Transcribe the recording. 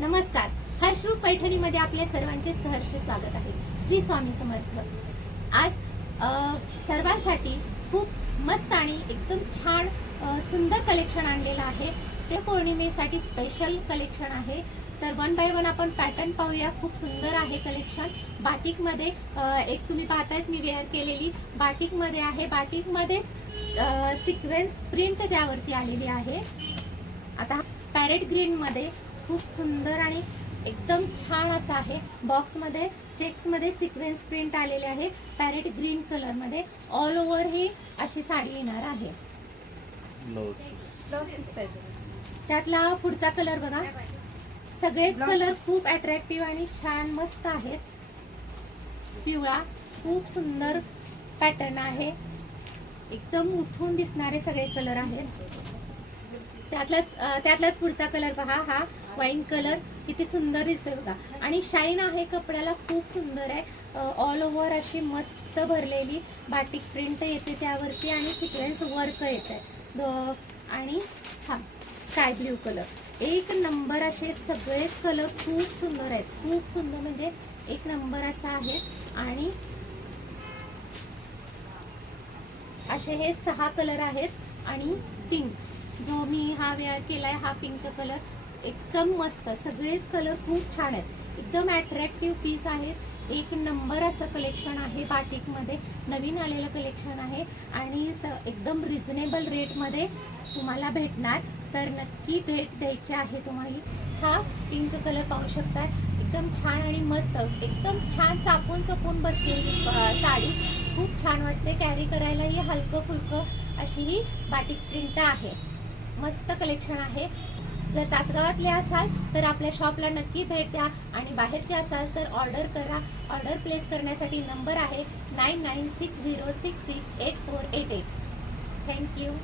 नमस्कार. हर्षरूप पैठणीमध्ये आपल्या सर्वांचे सहर्ष स्वागत आहे. श्री स्वामी समर्थ. आज सर्वांसाठी खूप मस्त आणि एकदम छान सुंदर कलेक्शन आणलेलं आहे. ते पौर्णिमेसाठी स्पेशल कलेक्शन आहे. तर वन बाय वन आपण पॅटर्न पाहूया. खूप सुंदर आहे कलेक्शन. बाटिकमध्ये एक तुम्ही पाहतायच मी वेअर केलेली बाटिकमध्ये आहे. बाटिकमध्येच सिक्वेन्स प्रिंट त्यावरती आलेली आहे. आता पॅरेट ग्रीनमध्ये खूप सुंदर आणि एकदम छान असं आहे. बॉक्समध्ये चेक्समध्ये सिक्वेन्स प्रिंट आलेले आहे. पॅरेट ग्रीन कलरमध्ये ऑल ओव्हर ही अशी साडी येणार आहे. त्यातला पुढचा कलर बघा. सगळेच कलर खूप अट्रॅक्टिव्ह आणि छान मस्त आहेत. पिवळा खूप सुंदर पॅटर्न आहे. एकदम उठून दिसणारे सगळे कलर आहेत. त्यातलाच पुढचा कलर पहा. हा वाईन कलर किती सुंदर दिसतोय बघा. आणि शाईन आहे कपड्याला. खूप सुंदर आहे. ऑल ओव्हर अशी मस्त भरलेली बाटिक प्रिंट येते त्यावरती आणि सिक्वेन्स वर्क येते. आणि हा स्काय ब्ल्यू कलर एक नंबर. असे सगळेच कलर खूप सुंदर आहेत. खूप सुंदर म्हणजे एक नंबर असा आहे. आणि असे हे 6 कलर आहेत. आणि पिंक जो मी हा वेअर केलाय हा पिंक कलर एकदम मस्त. सगळेच कलर खूप छान आहेत. एकदम अट्रॅक्टिव्ह पीस आहेत. एक नंबर असं कलेक्शन आहे. बाटिकमध्ये नवीन आलेलं कलेक्शन आहे आणि एकदम रिझनेबल रेटमध्ये तुम्हाला भेटणार. तर नक्की भेट द्यायची आहे तुम्हाला. हा पिंक कलर पाहू शकता. एकदम छान आणि मस्त. एकदम छान चापून चपून बसलेली साडी. खूप छान वाटते. कॅरी करायलाही हलकं फुलकं अशी ही बाटिक प्रिंट आहे. मस्त कलेक्शन आहे. जर तासगावातले असाल तर आपल्या शॉपला नक्की भेट द्या आणि बाहेरचे असाल तर ऑर्डर करा. ऑर्डर प्लेस करण्यासाठी नंबर आहे 9960668488. थँक्यू.